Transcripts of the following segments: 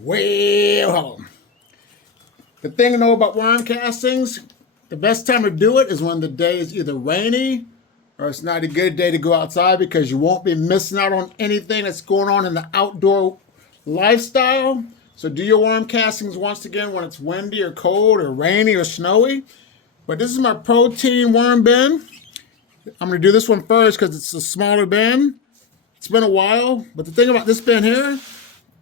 Well, hello. The thing to know about worm castings, the best time to do it is when the day is either rainy or it's not a good day to go outside, because you won't be missing out on anything that's going on in the outdoor lifestyle. So do your worm castings once again when it's windy or cold or rainy or snowy. But this is my protein worm bin. I'm going to do this one first because it's a smaller bin. It's been a while, but the thing about this bin here,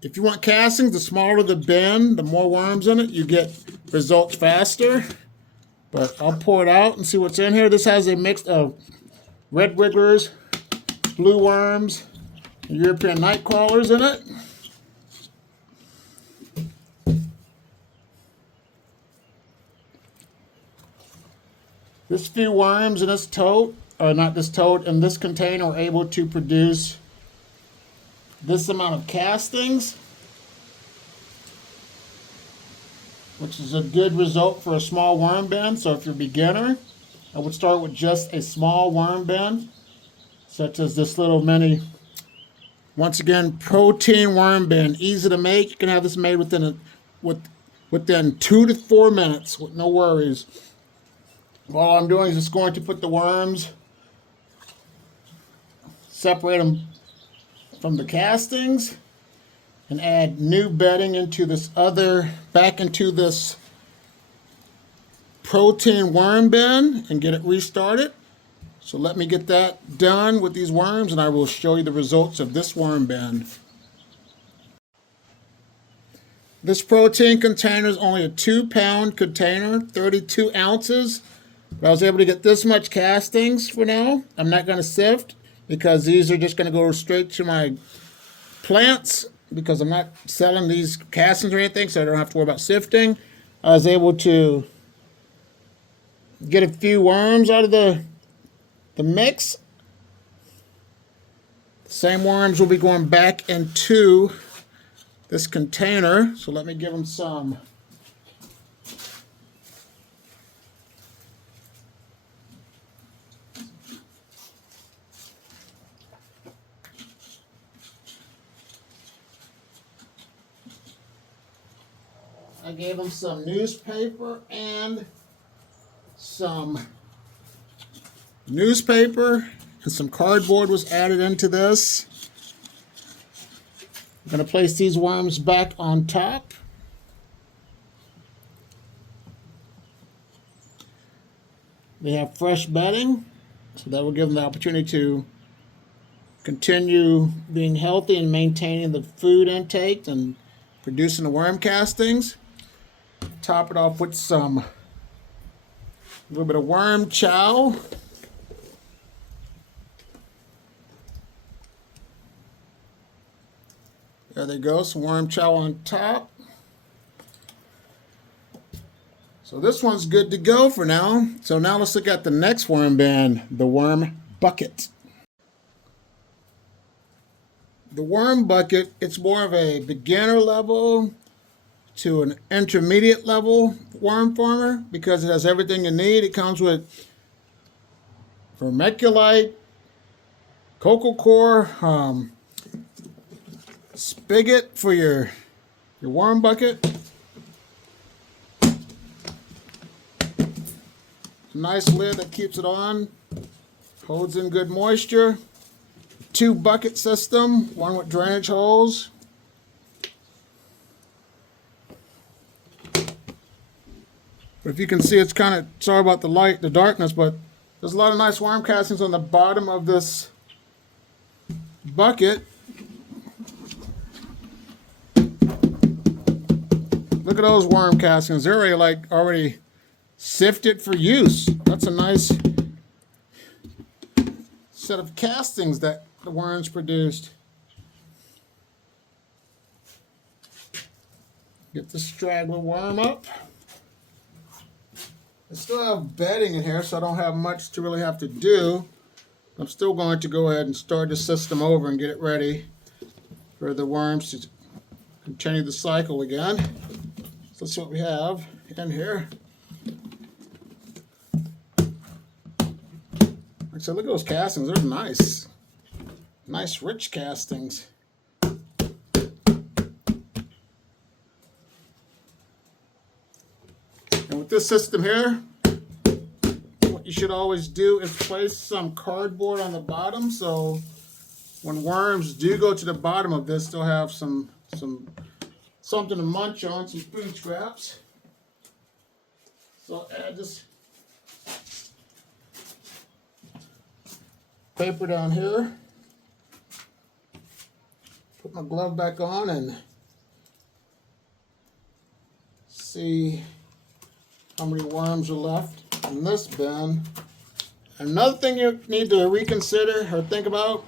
if you want castings, the smaller the bin, the more worms in it, you get results faster. But I'll pour it out and see what's in here. This has a mix of red wigglers, blue worms, and European night crawlers in it. This few worms in this tote, or not this tote, in this container are able to produce this amount of castings, which is a good result for a small worm bin. So if you're a beginner, I would start with just a small worm bin, such as this little mini, once again, protein worm bin. Easy to make. You can have this made within 2 to 4 minutes with no worries. All I'm doing is just going to put the worms, separate them from the castings, and add new bedding into this back into this protein worm bin and get it restarted. So let me get that done with these worms and I will show you the results of this worm bin. This protein container is only a 2-pound container, 32 ounces. But I was able to get this much castings for now. I'm not going to sift because these are just going to go straight to my plants, because I'm not selling these castings or anything, so I don't have to worry about sifting. I was able to get a few worms out of the mix. The same worms will be going back into this container, so let me give them some. I gave them some newspaper, and some cardboard was added into this. I'm going to place these worms back on top. They have fresh bedding, so that will give them the opportunity to continue being healthy and maintaining the food intake and producing the worm castings. Top it off with a little bit of worm chow. There they go, some worm chow on top. So this one's good to go for now. So now let's look at the next worm bin, the worm bucket. The worm bucket, it's more of a beginner level to an intermediate level worm farmer because it has everything you need. It comes with vermiculite, cocoa core, spigot for your worm bucket, nice lid that keeps it on, holds in good moisture, 2 bucket system, one with drainage holes. But if you can see, it's kind of, sorry about the darkness, but there's a lot of nice worm castings on the bottom of this bucket. Look at those worm castings. They're already sifted for use. That's a nice set of castings that the worms produced. Get the straggler worm up. I still have bedding in here, so I don't have much to really have to do. I'm still going to go ahead and start the system over and get it ready for the worms to continue the cycle again. So that's what we have in here. Like I said, look at those castings. They're nice. Nice, rich castings. with this system here, what you should always do is place some cardboard on the bottom, so when worms do go to the bottom of this, they'll have something to munch on, some food scraps. So add this paper down here. Put my glove back on and see how many worms are left in this bin. Another thing you need to reconsider or think about,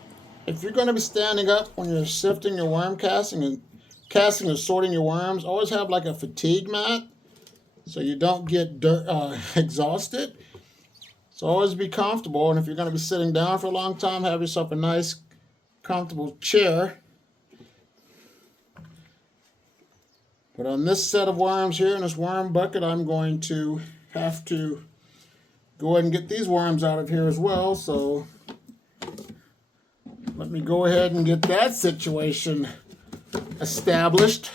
if you're going to be standing up when you're sifting your worm casting and casting or sorting your worms, always have like a fatigue mat so you don't get exhausted. So always be comfortable, and if you're going to be sitting down for a long time, have yourself a nice comfortable chair. But on this set of worms here in this worm bucket, I'm going to have to go ahead and get these worms out of here as well. So let me go ahead and get that situation established.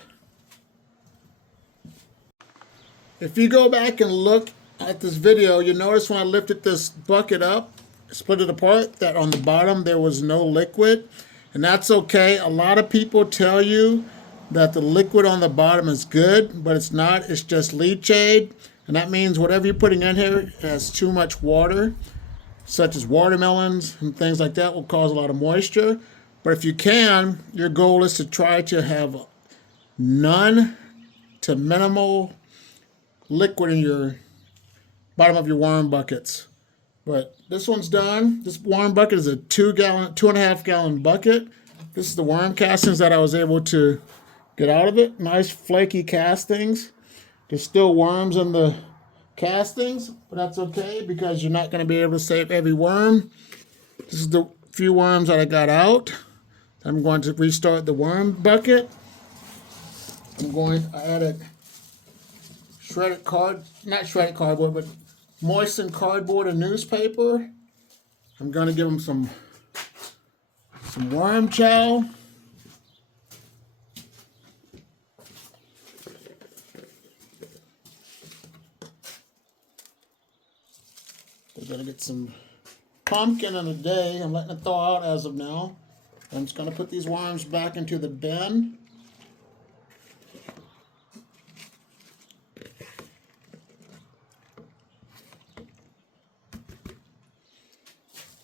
If you go back and look at this video, you notice when I lifted this bucket up, split it apart, that on the bottom there was no liquid. And that's okay. A lot of people tell you that the liquid on the bottom is good, but it's not. It's just leachate. And that means whatever you're putting in here has too much water, such as watermelons and things like that will cause a lot of moisture. But if you can, your goal is to try to have none to minimal liquid in your bottom of your worm buckets. But this one's done. This worm bucket is a 2.5 gallon bucket. This is the worm castings that I was able to get out of it. Nice flaky castings. There's still worms in the castings, but that's okay because you're not going to be able to save every worm. This is the few worms that I got out. I'm going to restart the worm bucket. I added not shredded cardboard, but moistened cardboard and newspaper. I'm going to give them some worm chow. We're going to get some pumpkin in a day. I'm letting it thaw out as of now. I'm just going to put these worms back into the bin.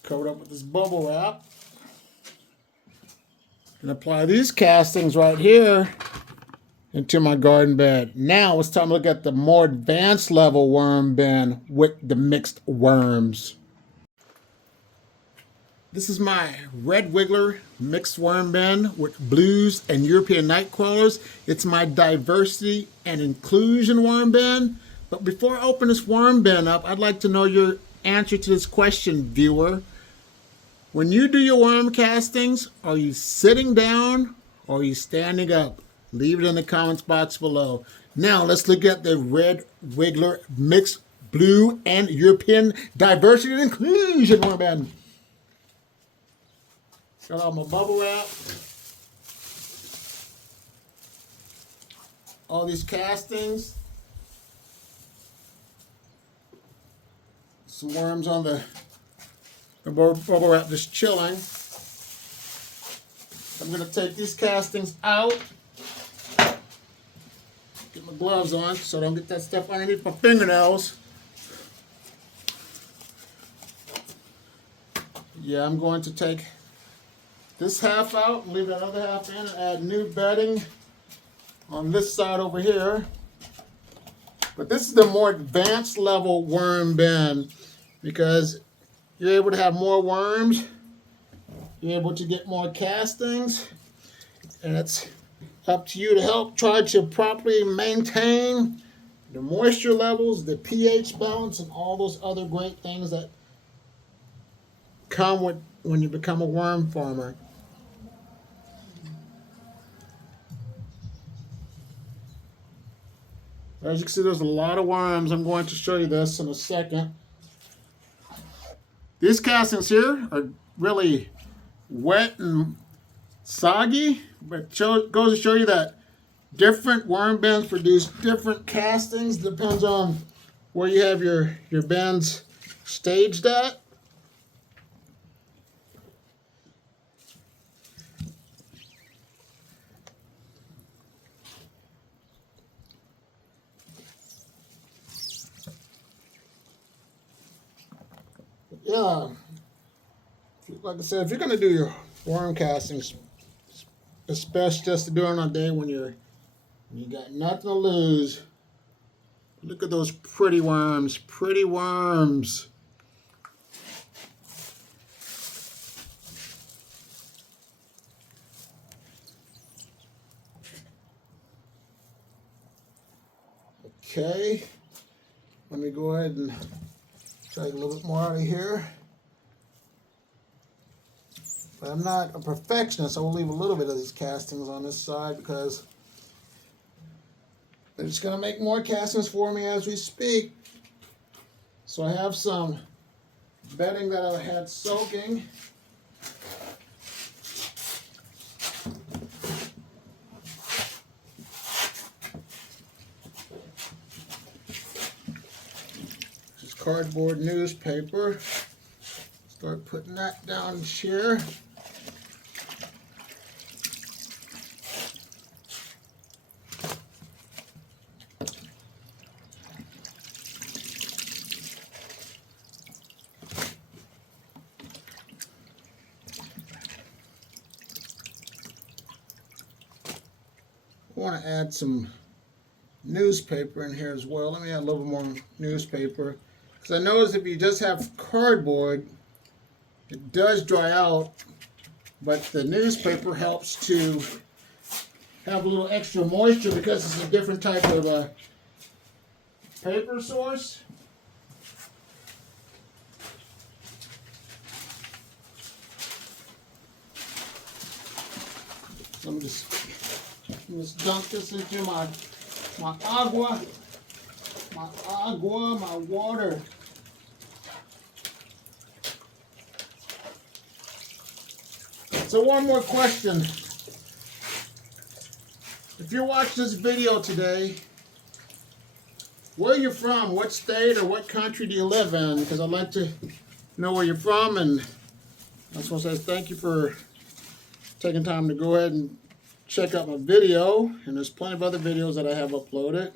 Cover it up with this bubble wrap. And apply these castings right here into my garden bed. Now it's time to look at the more advanced level worm bin with the mixed worms. This is my red wiggler mixed worm bin with blues and European night crawlers. It's my diversity and inclusion worm bin. But before I open this worm bin up, I'd like to know your answer to this question, viewer. When you do your worm castings, are you sitting down or are you standing up? Leave it in the comments box below. Now let's look at the red wiggler mixed blue and European diversity and inclusion worm bin. Got all my bubble wrap. All these castings. Some worms on the bubble wrap just chilling. I'm going to take these castings out. Get my gloves on so I don't get that stuff underneath my fingernails. Yeah, I'm going to take this half out and leave that other half in and add new bedding on this side over here. But this is the more advanced level worm bin because you're able to have more worms, you're able to get more castings, and it's up to you to help try to properly maintain the moisture levels, the pH balance, and all those other great things that come with when you become a worm farmer. As you can see, there's a lot of worms. I'm going to show you this in a second. These castings here are really wet and soggy, but it goes to show you that different worm bins produce different castings. Depends on where you have your bins staged at. Yeah, like I said, if you're gonna do your worm castings, it's best just to do it on a day when you got nothing to lose. Look at those pretty worms, pretty worms. Okay, let me go ahead and take a little bit more out of here. But I'm not a perfectionist, so I will leave a little bit of these castings on this side because they're just going to make more castings for me as we speak. So I have some bedding that I had soaking. This is cardboard newspaper. Start putting that down here. I want to add some newspaper in here as well. Let me add a little more newspaper, because I noticed if you just have cardboard, it does dry out, but the newspaper helps to have a little extra moisture because it's a different type of paper source. Let me just dunk this into my agua, my water. So one more question. If you're watching this video today, where are you from? What state or what country do you live in? Because I'd like to know where you're from, and I just want to say thank you for taking time to go ahead and check out my video, and there's plenty of other videos that I have uploaded.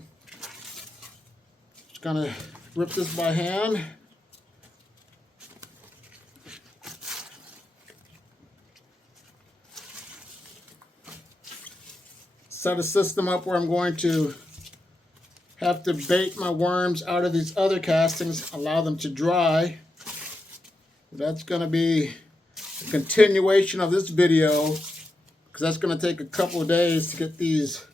Just gonna rip this by hand. Set a system up where I'm going to have to bait my worms out of these other castings, allow them to dry. That's going to be a continuation of this video, because that's going to take a couple of days to get these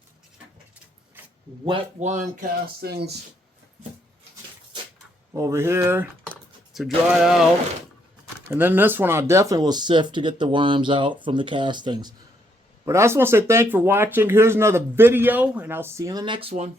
wet worm castings over here to dry out. And then this one I definitely will sift to get the worms out from the castings. But I just want to say thanks for watching. Here's another video, and I'll see you in the next one.